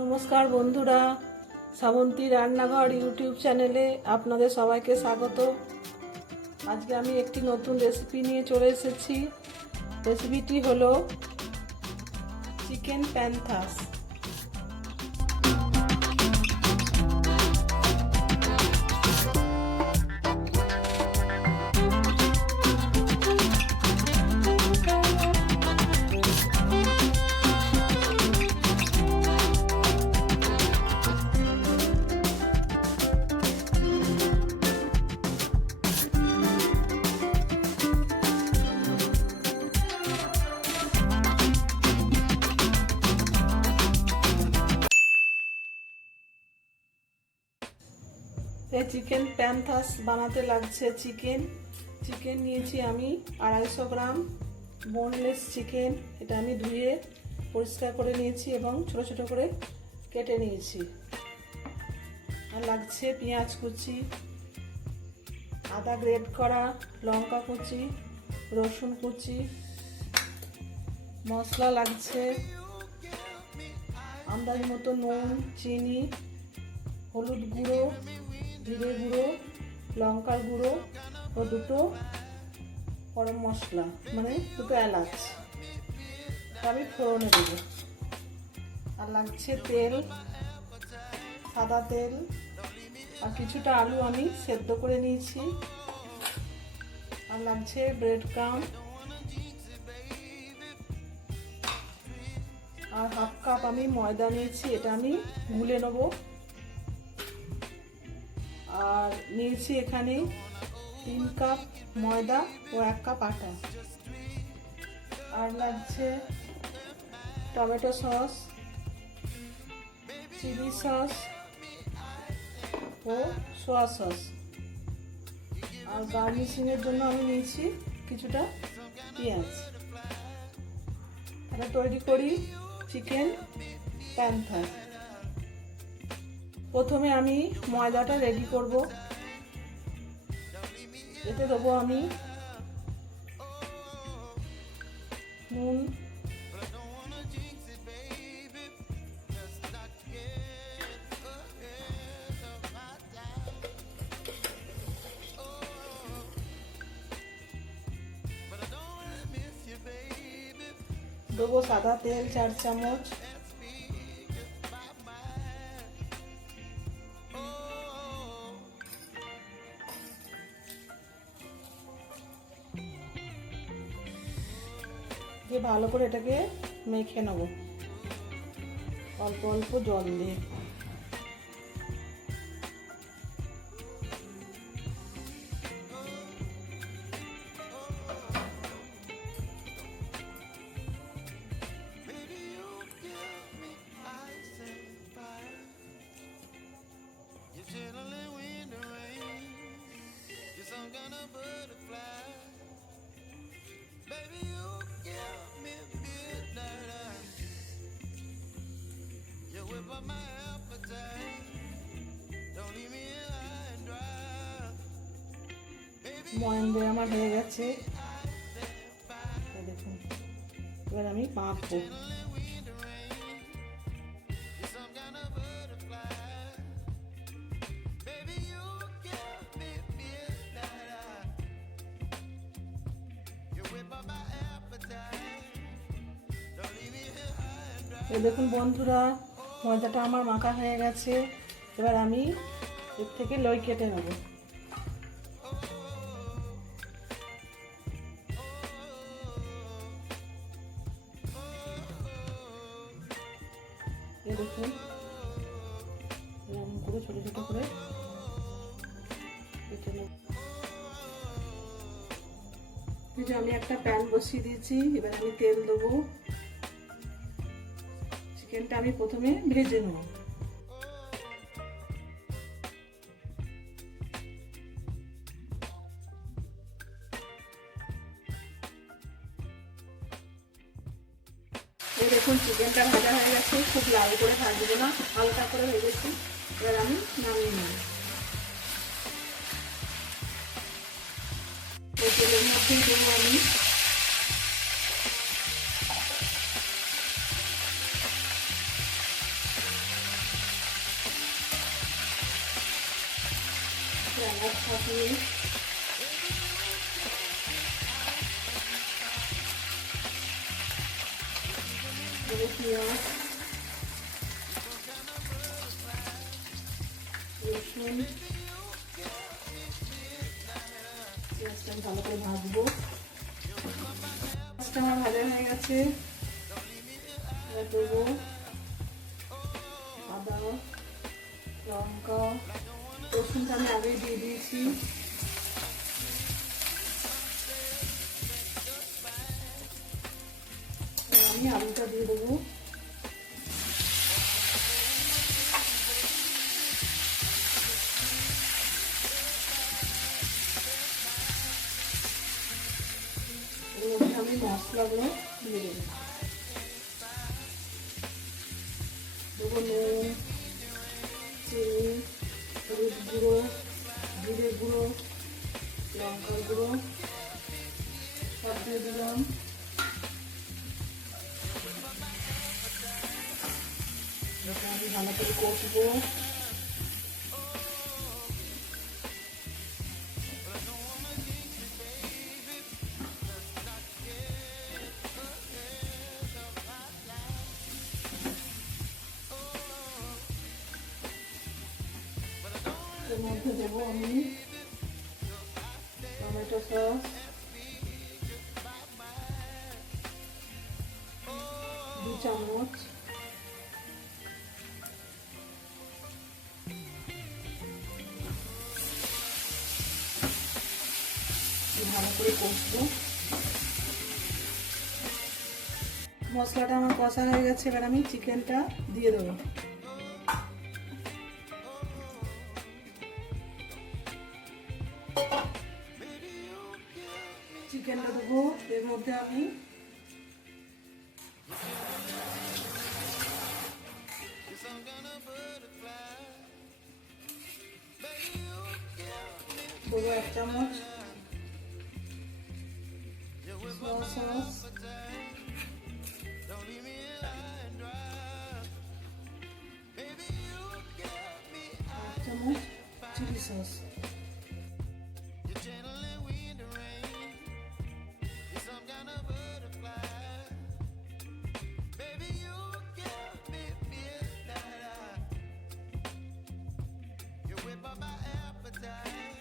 নমস্কার বন্ধুরা, শ্রাবন্তী রান্নাঘর ইউটিউব চ্যানেলে আপনাদের সবাইকে স্বাগত। আজকে আমি একটি নতুন রেসিপি নিয়ে চলে এসেছি। রেসিপিটি হলো চিকেন প্যান্থাস। এই চিকেন প্যান্থাস বানাতে লাগছে চিকেন নিয়েছি আমি 250 গ্রাম বোনলেস চিকেন। এটা আমি ধুয়ে পরিষ্কার করে নিয়েছি এবং ছোট ছোট করে কেটে নিয়েছি। আর লাগছে পেঁয়াজ কুচি, আদা গ্রেট করা, লঙ্কা কুচি, রসুন কুচি, মশলা লাগছে আন্দাজ মতো নুন, চিনি, হলুদ গুঁড়ো, জিরে গুঁড়ো, লঙ্কার গুঁড়ো ও দুটো গরম মশলা মানে দুটো এলাচ আমি ফোড়নে দেবো। আর লাগছে তেল, সাদা তেল, আর কিছুটা আলু আমি সেদ্ধ করে নিয়েছি। আর লাগছে ব্রেড ক্রাম্ব, আর হাফ কাপ আমি ময়দা নিয়েছি, এটা আমি গুলে নেব। আর নিয়েছি এখানে 3 কাপ ময়দা ও 1 কাপ আটা। আর লাগছে টমেটো সস, চিলি সস ও সোয়া সস। আর গার্নিশিংয়ের জন্য আমি নিয়েছি কিছুটা পেঁয়াজ। এটা তৈরি করি চিকেন প্যান্থাস। প্রথমে আমি ময়দাটা রেডি করব। এতে দেবো আমি নুন, দেবো সাদা তেল 4 চামচ, দিয়ে ভালো করে এটাকে মেখে নেব অল্প অল্প জল দিয়ে। ময়ান দিয়ে আমার হয়ে গেছে, দেখুন। এবার আমি মাখবো। এই দেখুন বন্ধুরা, ময়দাটা আমার মাখা হয়ে গেছে। এবার আমি এর থেকে লই কেটে নেব। এই দেখুন এরকম করে ছোট ছোট করে কেটে নেব। এই যে আমি একটা প্যান বসিয়ে দিয়েছি, এবার আমি তেল দেবো। চিকেনটা আমি প্রথমে ভেজে নেব। এই দেখুন চিকেনটা ভাজা হয়ে গেছে, খুব লাল করে ভাজবো না, হালকা করে ভেজেছি। এবার আমি নামিয়ে নেব। এই তেলের মধ্যেই দেবো আমি এলাচ ফাটিয়ে পেঁয়াজ রসুন পেঁয়াজটা ভালো করে ভাজবো। পেঁয়াজটা আমার ভাজা হয়ে গেছে। দেবো আদা লঙ্কা রসুনটা আমি আগেই দিয়ে দিয়েছি। আমি আলুটা দিয়ে দেবো। এর মধ্যে আমি মশলাগুলো দিয়ে দেবো। দেবো নুন চিনি হলুদ গুঁড়ো জিরে গুঁড়ো লঙ্কার গুঁড়ো সব দিয়ে দিলাম। আমি ভালো করে কষবো। এর মধ্যে দেবো আমি টমেটো সস দু চামচ ভালো করে কষবো। মশলাটা আমার কষা হয়ে গেছে। এবার আমি চিকেনটা দিয়ে দেবো। চিকেনটা দেবো। এর মধ্যে আমি দেবো 1 চামচ সয়া সস, 1 চামচ চিলি সস।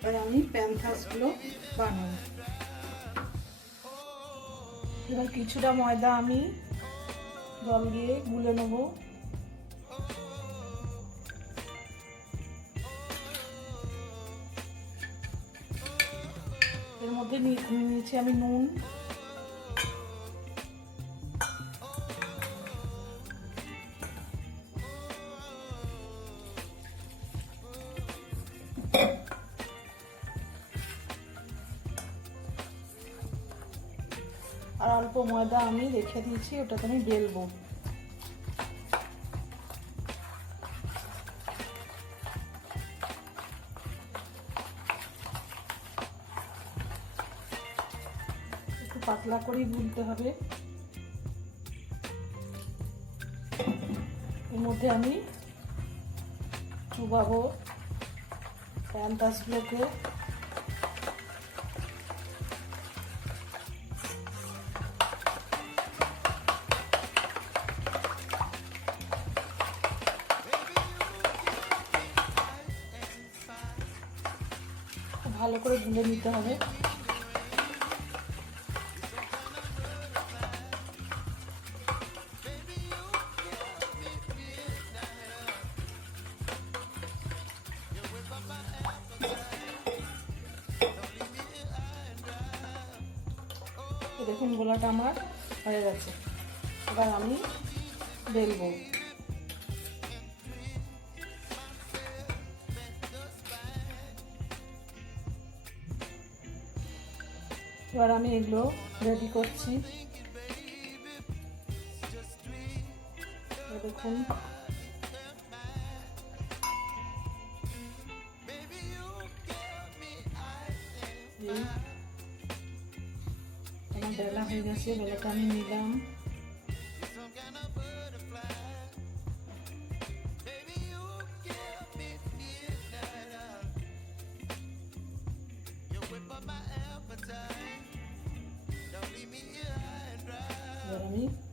এবার আমি প্যান্থাসগুলো বানাবো। এবার কিছুটা ময়দা আমি জল দিয়ে গুলে নেব। এর মধ্যে নিয়েছি আমি নুন আর অল্প ময়দা আমি রেখে দিয়েছি, ওটাতে আমি বেলবো। একটু পাতলা করেই গুলতে হবে। এর মধ্যে আমি চুবাবো প্যান্থাসগুলোকে। ভালো করে গুলে নিতে হবে। দেখুন গোলাটা আমার হয়ে গেছে। এবার আমি বেলবো। এবার আমি এগুলো রেডি করছি। দেখুন আমার বেলা হয়ে গেছে। বেলাটা আমি নিলাম।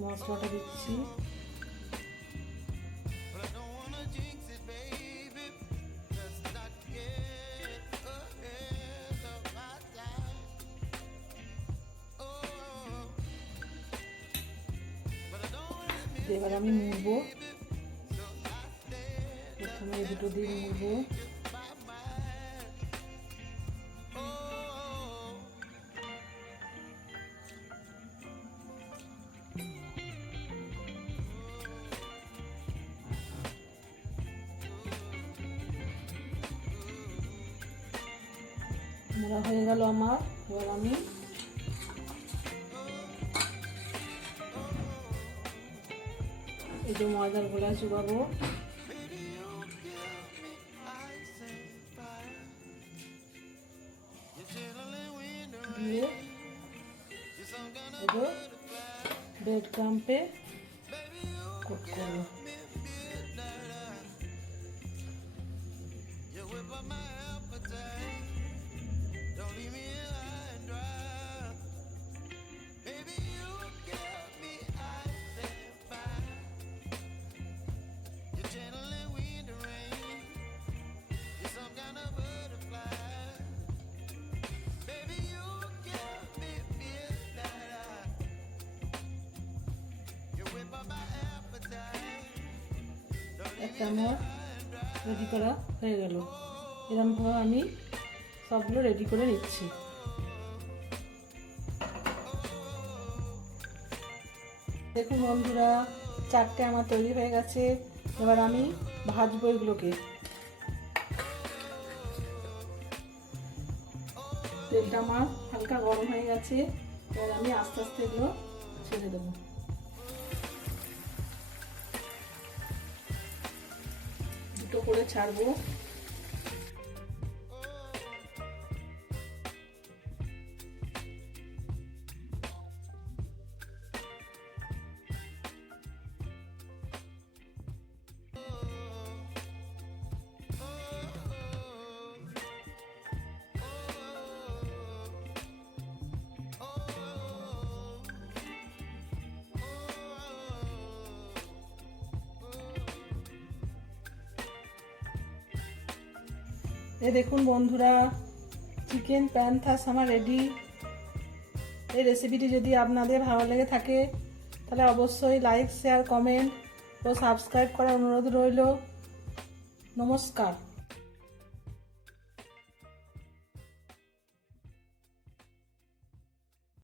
মশলাটা দিচ্ছি। এবার আমি মুড়বো, প্রথমে এই দুটো দিয়ে মুড়বো। মোড়া হয়ে গেল আমার। এবার আমি এই যে ময়দার গোলা চুবাবো। দিয়ে এবার ব্রেড ক্রাম্পে কোট করবো। একটা আমার রেডি করা হয়ে গেল। এরকমভাবে আমি সবগুলো রেডি করে নিচ্ছি। দেখুন বন্ধুরা, 4টে আমার তৈরি হয়ে গেছে। এবার আমি ভাজবো এগুলোকে। তেলটা আমার হালকা গরম হয়ে গেছে। এবার আমি আস্তে আস্তে এগুলো ছেড়ে দেবো। দুটো করে ছাড়বো। এই দেখুন বন্ধুরা, চিকেন প্যান্থাস আমার রেডি। এই রেসিপিটি যদি আপনাদের ভালো লেগে থাকে তাহলে অবশ্যই লাইক, শেয়ার, কমেন্ট ও সাবস্ক্রাইব করার অনুরোধ রইল। নমস্কার।